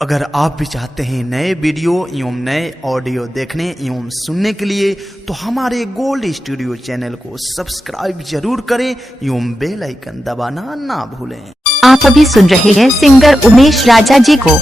अगर आप भी चाहते हैं नए वीडियो एवं नए ऑडियो देखने एवं सुनने के लिए तो हमारे गोल्ड स्टूडियो चैनल को सब्सक्राइब जरूर करें एवं बेल आइकन दबाना ना भूलें। आप अभी सुन रहे हैं सिंगर उमेश राजा जी को।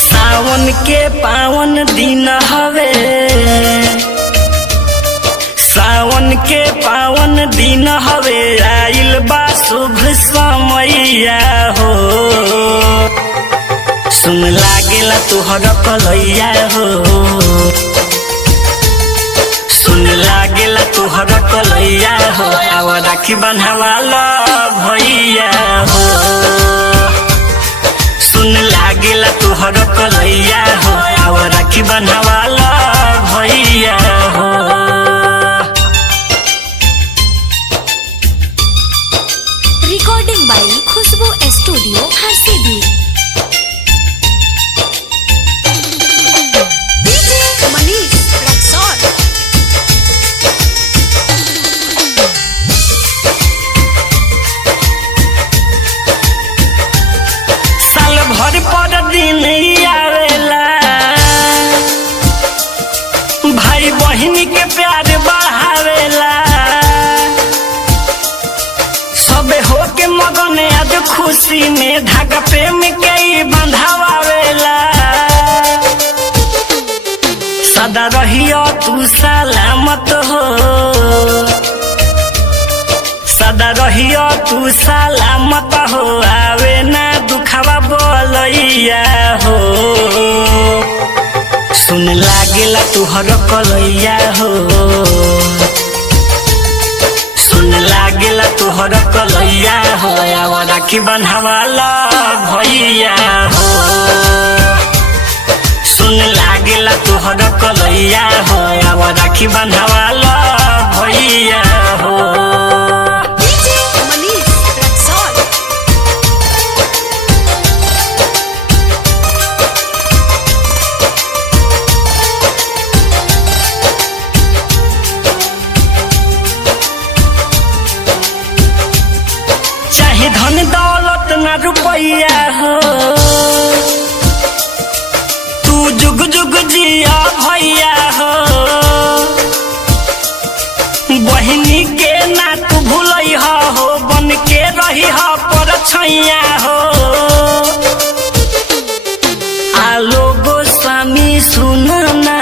सावन के पावन दिन हवे, सावन के पावन दिन हवे, आइल बा शुभ समैया हो। सुन लागेला तुहर कलैया हो, सुन लागेला तुहर कलैया हो, आव राखी बन्हवाला भैया हो। सुन लागेला तुहर कलैया हो, आव राखी बन्हवाला भैया हो। Recording by Khushbu Studio Harsiddhi. DJ Manish Raxaul. साल भर पर दिन आवेला, भाई बहन के प्यार बढ़ावेला, सबे हो के मगन आज खुशी में धागा प्रेम के ही बंधावेला। सदा रहियो तू सलामत हो, सदा रहियो तू सलामत हो, आवे ना दुखावा बोलैया हो। सुन लागेला तुहर कलैया हो, सुन लागेला तुहर कलैया हो, आव राखी बन्हवाला भैया हो। सुन लागेला तुहर कलैया हो, आव राखी बन्हवाला भैया हो। डीजे मनीष रक्सौल। चाहे धन दौलत ना रुपैया हो, तू जुग जुग जिया भैया हो। बहिनी के ना तू भूलई हो, बन के रही हो पर छैया हो। आलो गोस्वामी सुनना,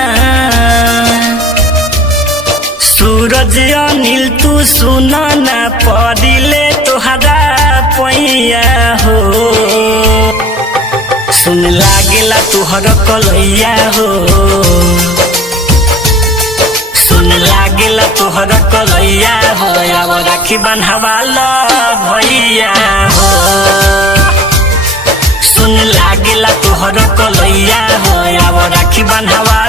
सूरज अनिल तू सुनना, पड़िले तोहरा पैया हो। सुन लागेला तुहर कलैया हो, सुन लागेला तुहर कलैया हो, आव राखी बन्हवाला भैया हो। सुन लागेला तुहर कलैया हो, आव राखी बन्हवाला